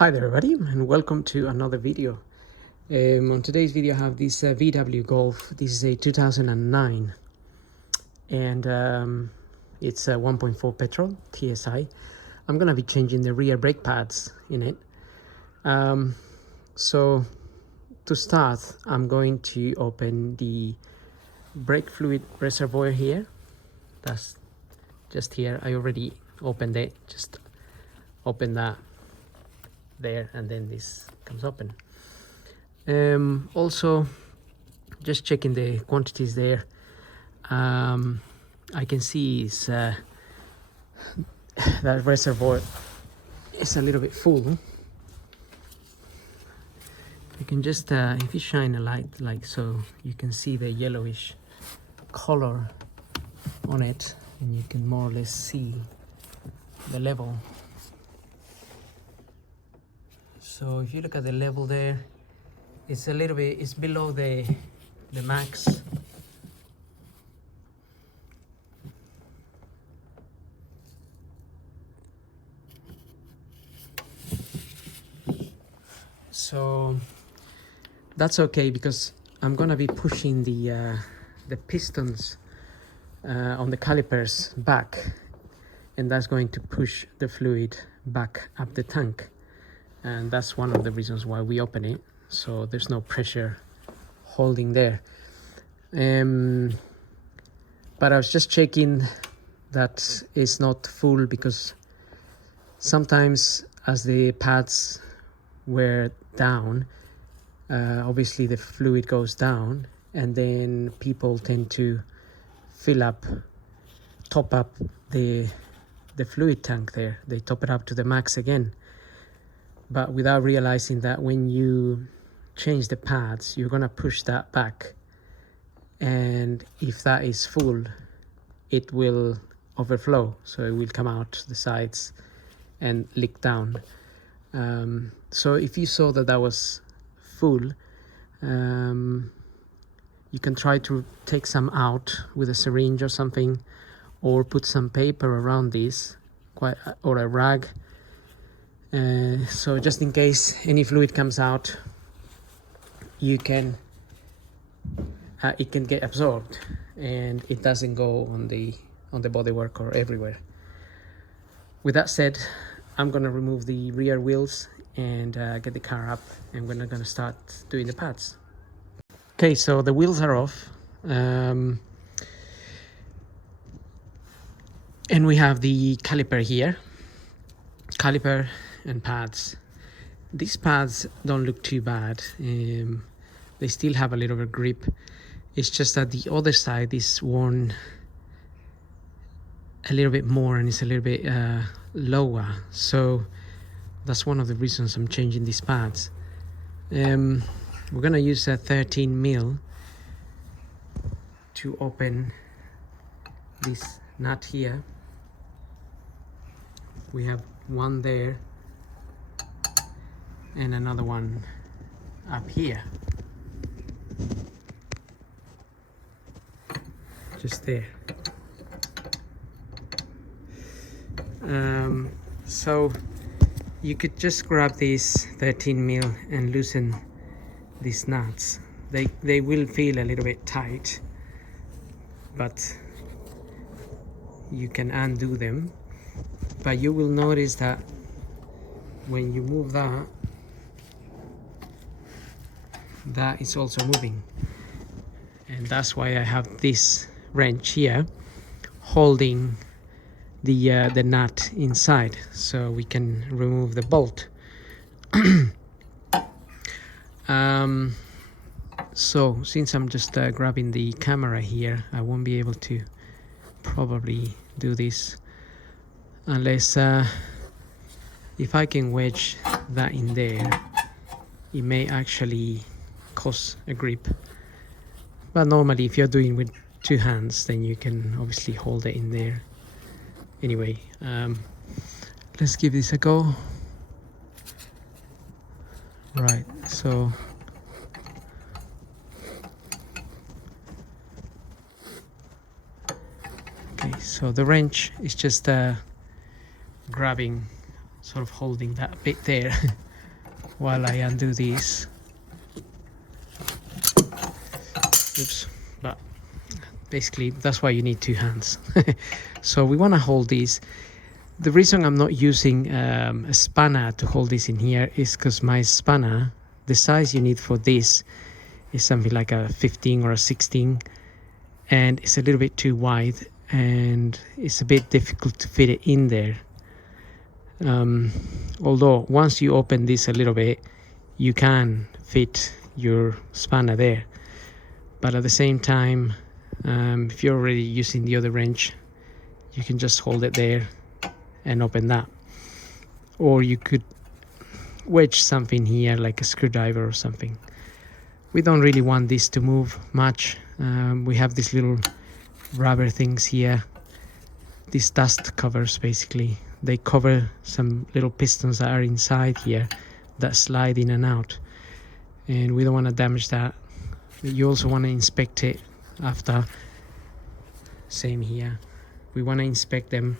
Hi there everybody, and welcome to another video. On today's video I have this VW Golf. This is a 2009 and it's a 1.4 petrol TSI. I'm gonna be changing the rear brake pads in it. So to start, I'm going to open the brake fluid reservoir here. That's just here. I already opened it. Just open that there, and then this comes open. Also, just checking the quantities there. I can see it's, that reservoir is a little bit full. You can just, if you shine a light like so, you can see the yellowish color on it, and you can more or less see the level. So if you look at the level there, it's a little bit, it's below the max. So that's okay, because I'm gonna be pushing the pistons on the calipers back, and that's going to push the fluid back up the tank. And that's one of the reasons why we open it, so there's no pressure holding there. But I was just checking that it's not full, because sometimes as the pads wear down, obviously the fluid goes down, and then people tend to top up the fluid tank there. They top it up to the max again, but without realizing that when you change the pads, you're gonna push that back, and if that is full, it will overflow, so it will come out the sides and leak down. So if you saw that that was full, you can try to take some out with a syringe or something, or put some paper around this, or a rag. So just in case any fluid comes out, it can get absorbed, and it doesn't go on the bodywork or everywhere. With that said, I'm gonna remove the rear wheels and get the car up, and we're gonna start doing the pads. Okay, so the wheels are off, and we have the caliper here. Caliper and pads. These pads don't look too bad. They still have a little bit of grip. It's just that the other side is worn a little bit more, and it's a little bit lower. So that's one of the reasons I'm changing these pads. We're gonna use a 13mm to open this nut here. We have one there and another one up here, just there. So you could just grab these 13mm and loosen these nuts. They will feel a little bit tight, but you can undo them. But you will notice that when you move that is also moving, and that's why I have this wrench here holding the nut inside, so we can remove the bolt. So since I'm just grabbing the camera here, I won't be able to probably do this unless if I can wedge that in there, it may actually cause a grip. But normally if you're doing with two hands, then you can obviously hold it in there. Anyway, let's give this a go. Right, so okay, so the wrench is just grabbing, sort of holding that bit there while I undo this. Oops, but basically that's why you need two hands. So we want to hold these. The reason I'm not using a spanner to hold this in here is because my spanner, the size you need for this is something like a 15 or a 16, and it's a little bit too wide and it's a bit difficult to fit it in there. Although once you open this a little bit, you can fit your spanner there, but at the same time, if you're already using the other wrench, you can just hold it there and open that. Or you could wedge something here like a screwdriver or something. We don't really want this to move much. We have these little rubber things here, these dust covers. Basically they cover some little pistons that are inside here that slide in and out, and we don't want to damage that. You also want to inspect it after. Same here, we want to inspect them,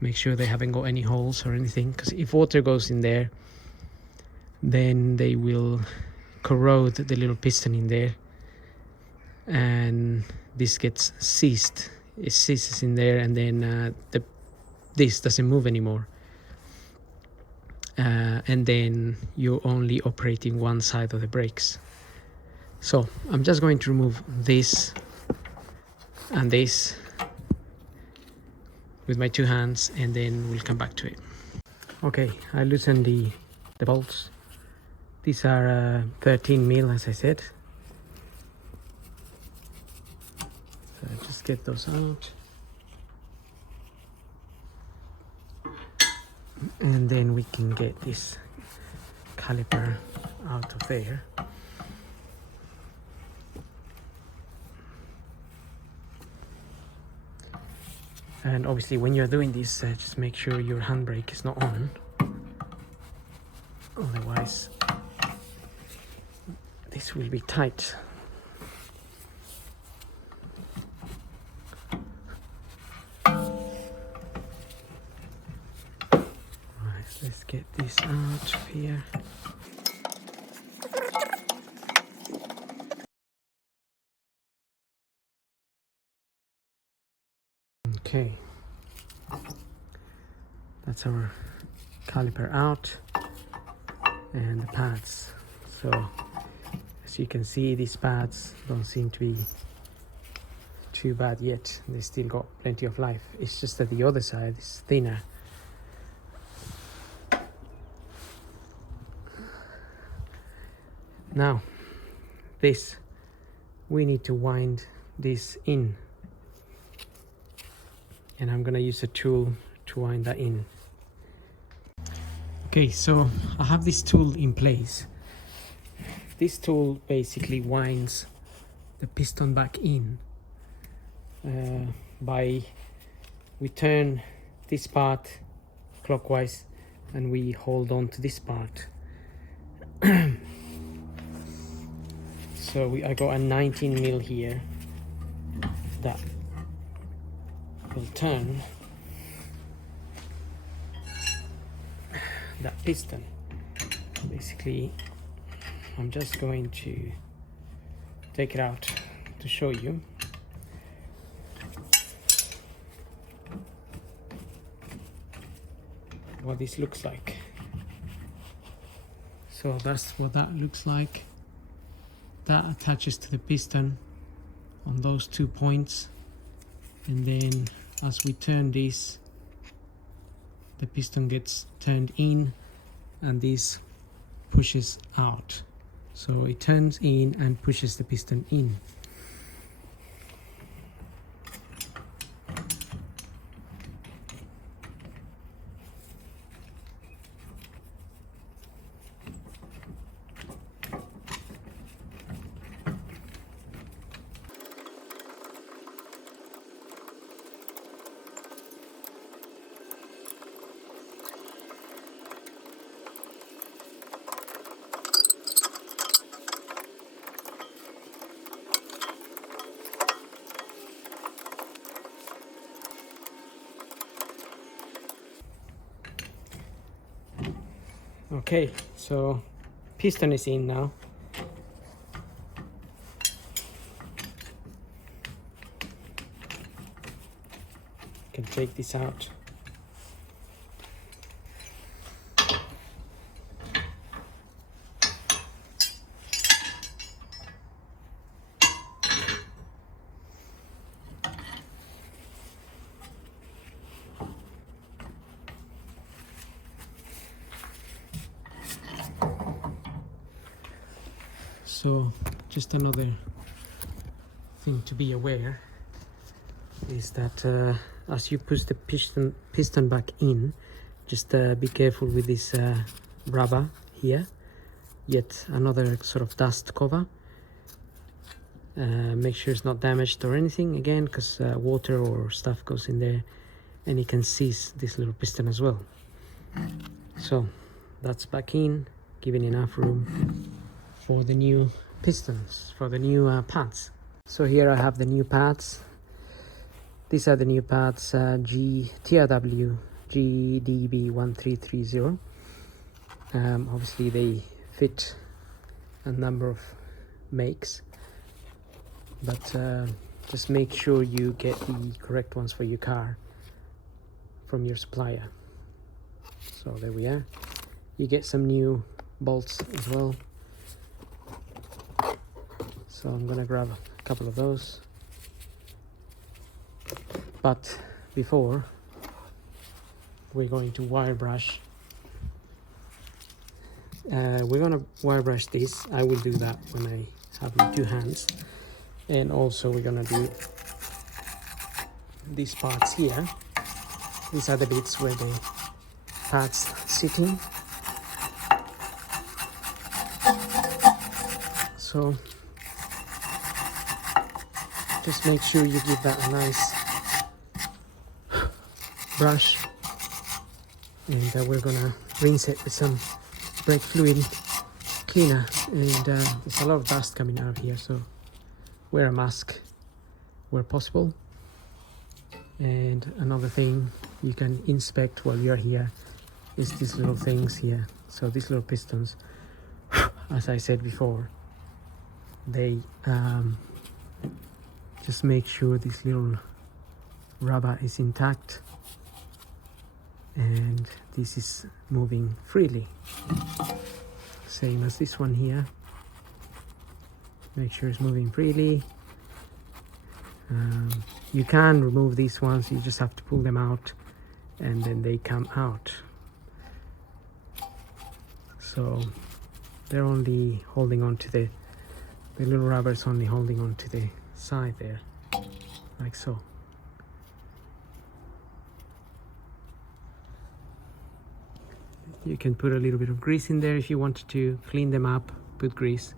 make sure they haven't got any holes or anything, because if water goes in there, then they will corrode the little piston in there, and this gets seized. It seizes in there, and then this doesn't move anymore, and then you're only operating one side of the brakes. So I'm just going to remove this and this with my two hands, and then we'll come back to it. Okay, I loosened the bolts. These are 13 mil, as I said. So just get those out, and then we can get this caliper out of there. And obviously when you're doing this, just make sure your handbrake is not on, otherwise this will be tight. Right, let's get this out of here. Okay, that's our caliper out, and the pads. So as you can see, these pads don't seem to be too bad yet. They still got plenty of life. It's just that the other side is thinner. Now this, we need to wind this in, and I'm gonna use a tool to wind that in. Okay, so I have this tool in place. This tool basically winds the piston back in we turn this part clockwise and we hold on to this part. So I got a 19 mil here that will turn that piston. Basically, I'm just going to take it out to show you. What this looks like. So that's what that looks like. That attaches to the piston on those 2 points, and then as we turn this, the piston gets turned in and this pushes out. So it turns in and pushes the piston in. Okay, so piston is in now. Can take this out. So just another thing to be aware is that as you push the piston back in, just be careful with this rubber here, yet another sort of dust cover. Make sure it's not damaged or anything again, because water or stuff goes in there and it can seize this little piston as well. So that's back in, giving enough room for the new pistons, for the new pads. So here I have the new pads. These are the new pads, TRW GDB1330. Obviously they fit a number of makes, but just make sure you get the correct ones for your car from your supplier. So there we are. You get some new bolts as well. So I'm gonna grab a couple of those. But before, we're going to wire brush. We're gonna wire brush this. I will do that when I have my two hands. And also we're gonna do these parts here. These are the bits where the pads sitting. So just make sure you give that a nice brush, and we're gonna rinse it with some brake fluid cleaner. And there's a lot of dust coming out of here, so wear a mask where possible. And another thing you can inspect while you're here is these little things here. So these little pistons, as I said before, they just make sure this little rubber is intact and this is moving freely, same as this one here. Make sure it's moving freely. You can remove these ones, you just have to pull them out and then they come out. So they're only holding on to the little rubber is only holding on to the side there, like so. You can put a little bit of grease in there if you wanted to clean them up, put grease,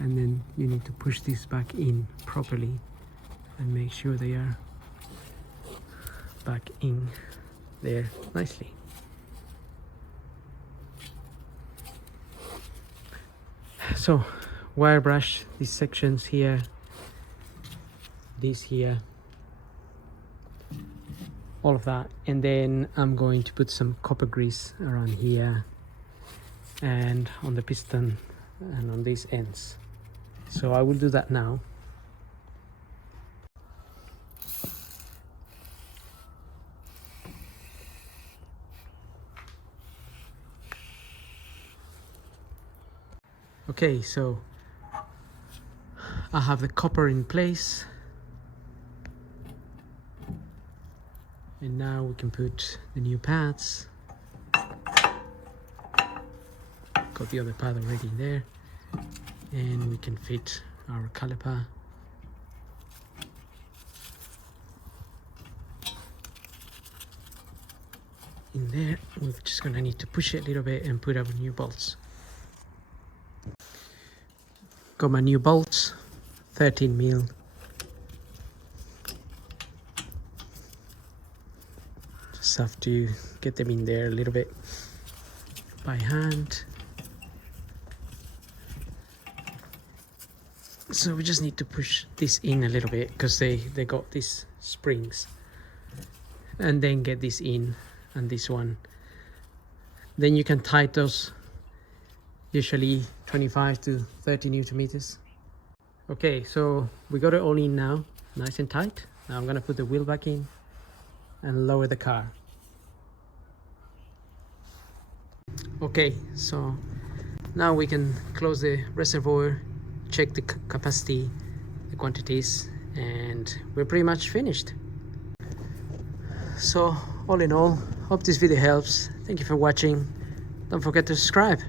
and then you need to push this back in properly and make sure they are back in there nicely. So wire brush these sections here, this here, all of that, and then I'm going to put some copper grease around here and on the piston and on these ends. So I will do that now. Okay, so I have the copper in place, and now we can put the new pads. Got the other pad already there, and we can fit our caliper. In there, we're just gonna need to push it a little bit and put our new bolts. Got my new bolts, 13mm. Just have to get them in there a little bit by hand. So we just need to push this in a little bit because they got these springs, and then get this in and this one. Then you can tighten those usually 25 to 30 Newton meters. Okay, so we got it all in now, nice and tight. Now I'm gonna put the wheel back in and lower the car. Okay, so now we can close the reservoir, check the capacity, the quantities, and we're pretty much finished. So all in all, hope this video helps. Thank you for watching. Don't forget to subscribe.